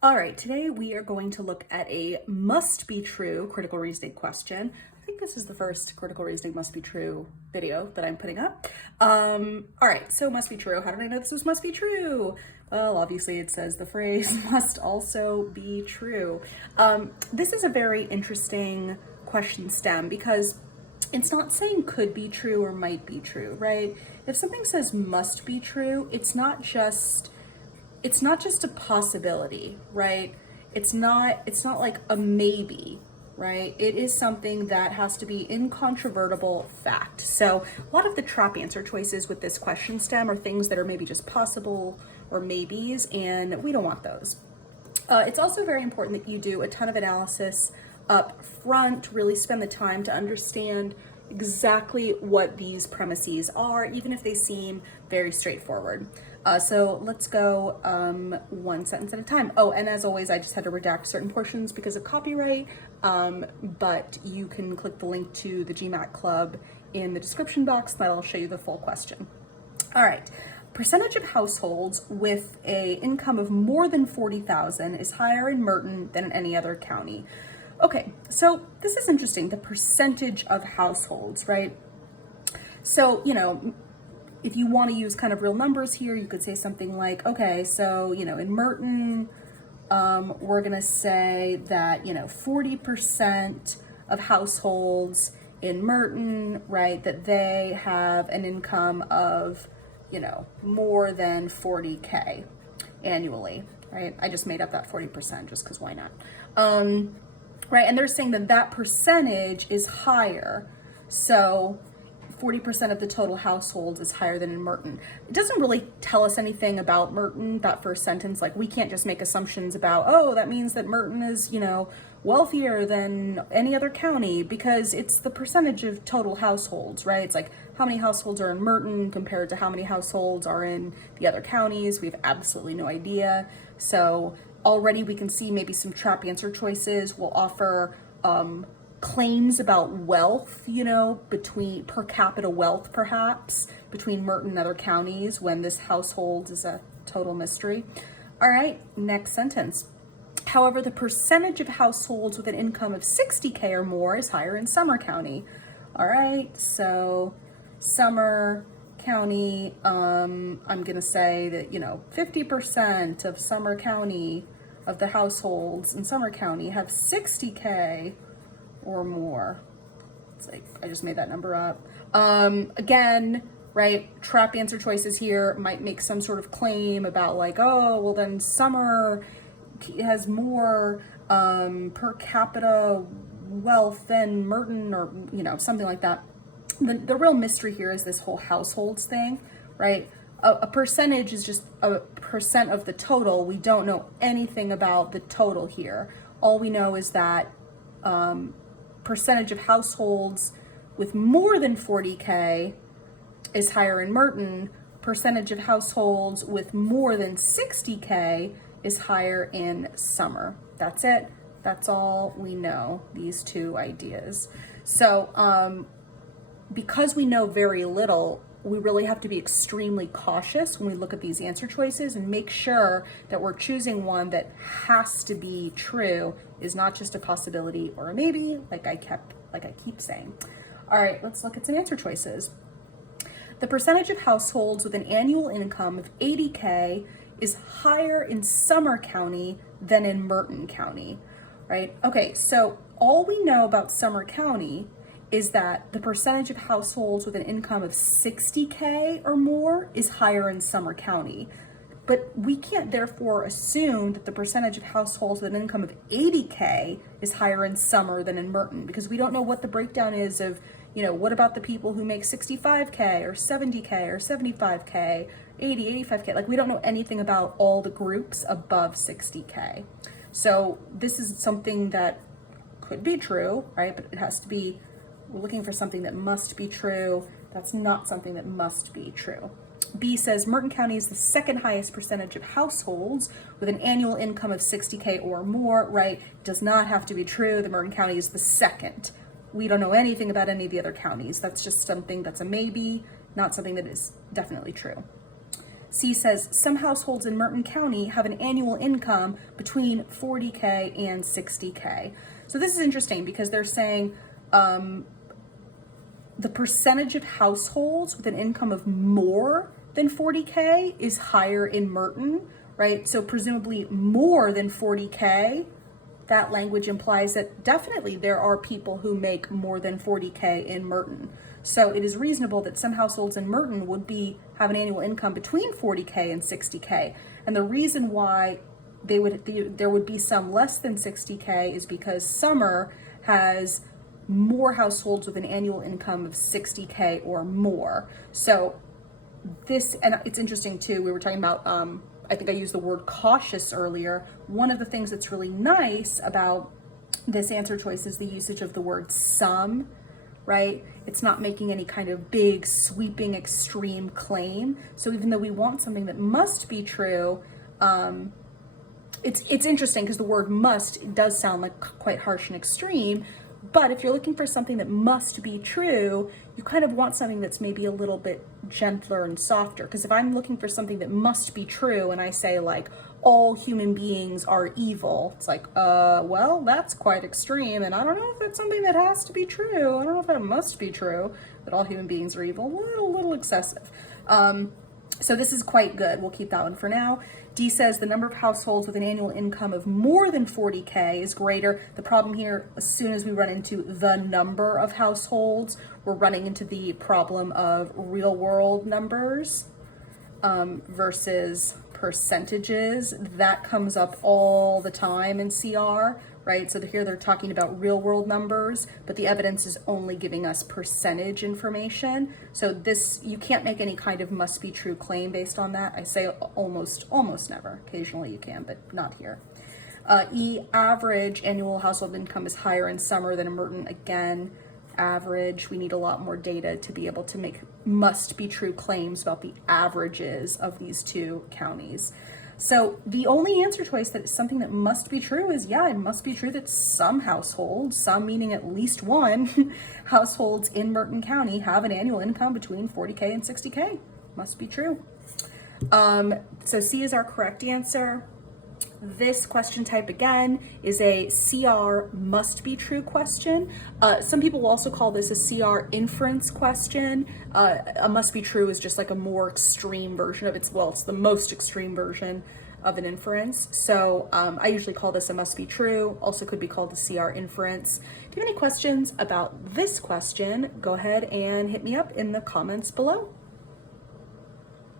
All right, today we are going to look at a must be true critical reasoning question. I think this is the first critical reasoning must be true video that I'm putting up. All right, so must be true. How did I know this was must be true? Well, obviously it says the phrase must also be true. This is a very interesting question stem because it's not saying could be true or might be true, right? If something says must be true, it's not just a possibility, right? It's not like a maybe, right? It is something that has to be incontrovertible fact. So a lot of the trap answer choices with this question stem are things that are maybe just possible or maybes, and we don't want those. It's also very important that you do a ton of analysis up front, really spend the time to understand exactly what these premises are, even if they seem very straightforward. So let's go one sentence at a time. Oh, and as always, I just had to redact certain portions because of copyright, but you can click the link to the GMAT Club in the description box. That'll show you the full question. All right. Percentage of households with a income of more than 40,000 is higher in Merton than in any other county. Okay, so this is interesting, the percentage of households, right? So, if you want to use kind of real numbers here, you could say something like, okay, so, in Merton, we're going to say that, 40% of households in Merton, right, that they have an income of, more than 40K annually, right? I just made up that 40% just because why not? Right, and they're saying that percentage is higher. So 40% of the total households is higher than in Merton. It doesn't really tell us anything about Merton, that first sentence. Like, we can't just make assumptions about, oh, that means that Merton is, wealthier than any other county, because it's the percentage of total households, right? It's like how many households are in Merton compared to how many households are in the other counties. We have absolutely no idea. So already we can see maybe some trap answer choices will offer claims about wealth, between per capita wealth, perhaps, between Merton and other counties when this household is a total mystery. All right, next sentence. However, the percentage of households with an income of 60K or more is higher in Summer County. All right, so Summer County, I'm gonna say that, 50% of Summer County, of the households in Summer County have 60K or more. It's like, I just made that number up. Again, right, trap answer choices here might make some sort of claim about like, oh, well then Summer has more per capita wealth than Merton, or, something like that. The real mystery here is this whole households thing, right? A percentage is just a percent of the total. We don't know anything about the total here. All we know is that percentage of households with more than 40K is higher in Merton. Percentage of households with more than 60K is higher in Summer. That's it. That's all we know, these two ideas. So because we know very little, we really have to be extremely cautious when we look at these answer choices and make sure that we're choosing one that has to be true, is not just a possibility or a maybe, like I keep saying. All right, let's look at some answer choices. The percentage of households with an annual income of 80K is higher in Summer County than in Merton County, right? Okay, so all we know about Summer County is that the percentage of households with an income of 60K or more is higher in Summer County. But we can't therefore assume that the percentage of households with an income of 80K is higher in Summer than in Merton, because we don't know what the breakdown is of, what about the people who make 65K or 70K or 75K, 80, 85K? Like, we don't know anything about all the groups above 60K. So this is something that could be true, right? But it has to be, we're looking for something that must be true. That's not something that must be true. B says Merton County is the second highest percentage of households with an annual income of 60K or more, right? Does not have to be true. The Merton County is the second. We don't know anything about any of the other counties. That's just something that's a maybe, not something that is definitely true. C says some households in Merton County have an annual income between 40K and 60K. So this is interesting because they're saying the percentage of households with an income of more than 40K is higher in Merton, right? So presumably more than 40K, that language implies that definitely there are people who make more than 40K in Merton. So it is reasonable that some households in Merton would have an annual income between 40K and 60K. And the reason why there would be some less than 60K is because Summer has more households with an annual income of 60K or more. So this, and it's interesting too, we were talking about, I think I used the word cautious earlier. One of the things that's really nice about this answer choice is the usage of the word some, right? It's not making any kind of big, sweeping, extreme claim. So even though we want something that must be true, it's interesting because the word must does sound like quite harsh and extreme. But if you're looking for something that must be true, you kind of want something that's maybe a little bit gentler and softer. Because if I'm looking for something that must be true and I say like, all human beings are evil, it's like, well, that's quite extreme. And I don't know if that's something that has to be true. I don't know if that must be true, that all human beings are evil. A little excessive. So this is quite good. We'll keep that one for now. D says the number of households with an annual income of more than 40K is greater. The problem here, as soon as we run into the number of households, we're running into the problem of real world numbers versus percentages. That comes up all the time in CR, right? So here they're talking about real world numbers, but the evidence is only giving us percentage information. So this, you can't make any kind of must be true claim based on that. I say almost never. Occasionally you can, but not here. E, average annual household income is higher in Summer than in Merton. Again, average. We need a lot more data to be able to make must be true claims about the averages of these two counties. So the only answer choice that is something that must be true is, yeah, it must be true that some households, some meaning at least one, households in Merton County have an annual income between 40K and 60K. Must be true. So C is our correct answer. This question type again is a CR must be true question. Some people will also call this a CR inference question. A must be true is just like a more extreme version of it's the most extreme version of an inference. So I usually call this a must be true, also could be called a CR inference. If you have any questions about this question, go ahead and hit me up in the comments below.